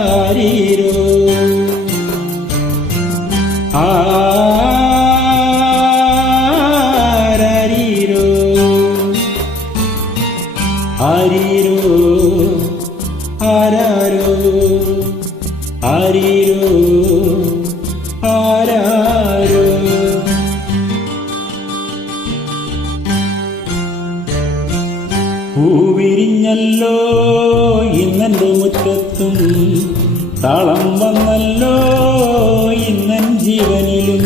ആരീരോ ആരീരോ ആരീരോ ആരാരോ ആരീരോ ആരാരോ. പൂവിരിഞ്ഞല്ലോ ഇന്നെന്റെ മുറ്റത്തും, താളം വന്നല്ലോ ഇന്നൻ ജീവനിലും.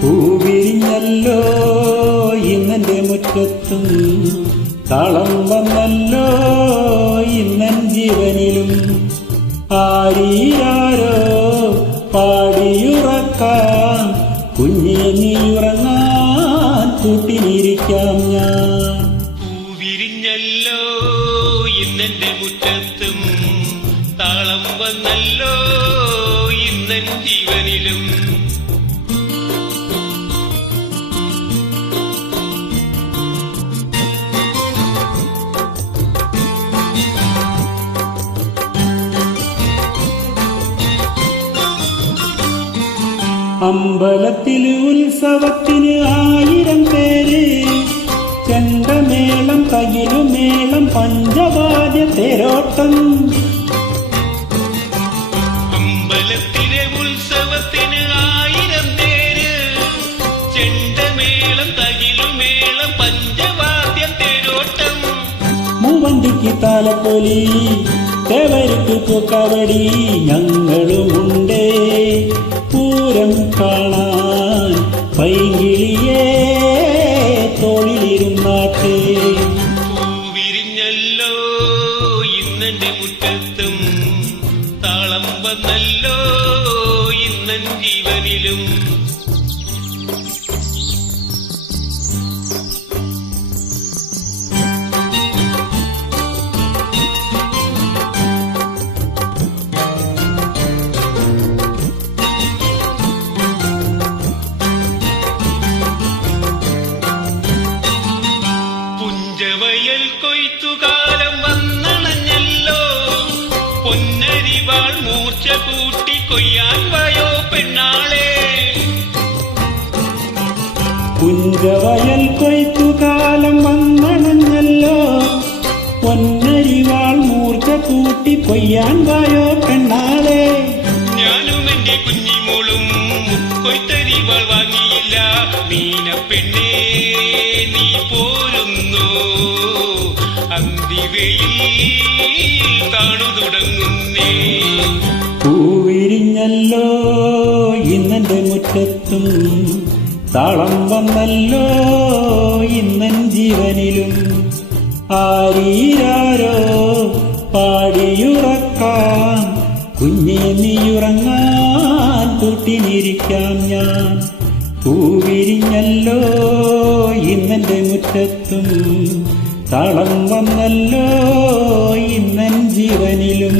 പൂവിരിഞ്ഞല്ലോ ഇന്നെന്റെ മുറ്റത്തും, താളം വന്നല്ലോ ഇന്നൻ ജീവനിലും. ആരീരാരോ പാടിയുറക്കാം, കുഞ്ഞേ നീയുറങ്ങാൻ കൂട്ടിനിരിക്കാം ഞാൻ. പൂവിരിഞ്ഞല്ലോ ഇന്നെന്റെ മുറ്റത്തും, താളം വന്നല്ലോ ഇന്നൻ ജീവനിലും. അമ്പലത്തില് ഉത്സവത്തിന് 1000 പേര്, ചെണ്ടമേളം തകിലുമേളം പഞ്ചവാദ്യ തേരോട്ടം. അമ്പലത്തിലെ ഉത്സവത്തിന് 1000 പേര്, ചെണ്ടമേളം തകിലുമേളം പഞ്ചവാദ്യ തേരോട്ടം. മൂവന്തിക്ക് താലപ്പൊലി, തേവർക്ക് പൂക്കവടി, ഞങ്ങളുമുണ്ടേ പൂരം കാണാൻ പൈങ്കിളിയേ തോളിലിരുന്നാട്ടെ. പൂവിരിഞ്ഞല്ലോ ഇന്നെന്റെ മുറ്റത്തും, താളം വന്നല്ലോ ഇന്നൻ ജീവനിലും. പുഞ്ചവയൽ കൊയ്ത്തുകാലം വന്നണഞ്ഞല്ലോ, പൊന്നരിവാൾ മൂർച്ച കൂട്ടി കൊയ്യാൻ വയോ പെണ്ണാളെ. പുഞ്ചവയൽ കൊയ്ത്തുകാലം വന്നണഞ്ഞല്ലോ, പൊന്നരിവാൾ മൂർച്ച കൂട്ടി കൊയ്യാൻ വായോ പെണ്ണാളെ. ഞാനും എന്റെ കുഞ്ഞിമോളും കൊയ്ത്തരിവാൾ വാങ്ങിയില്ല, മീന പെണ്ണേ നീ പോരുന്നു, അന്തിവയിൽ കാണു തുടങ്ങുന്നേ. പൂവിരിഞ്ഞല്ലോ ഇന്നെന്റെ മുറ്റത്തും, താളം വന്നല്ലോ ഇന്നൻ ജീവനിലും. ആരീരാരോ പാടിയുറക്കാം, കുഞ്ഞേ നീയുറങ്ങാൻ കൂട്ടിനിരിക്കാം ഞാൻ. പൂവിരിഞ്ഞല്ലോ ഇന്നെന്റെ മുറ്റത്തും, താളം വന്നല്ലോ ഇന്നൻ ജീവനിലും.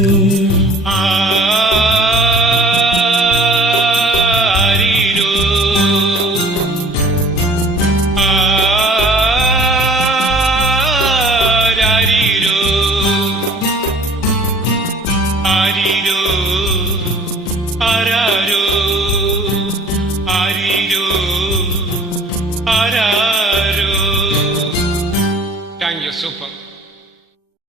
ആരീരോ ആരാരീരോ ആരീരോ ആരാരോ ആരീരോ ആരാരോ. Thank you, super.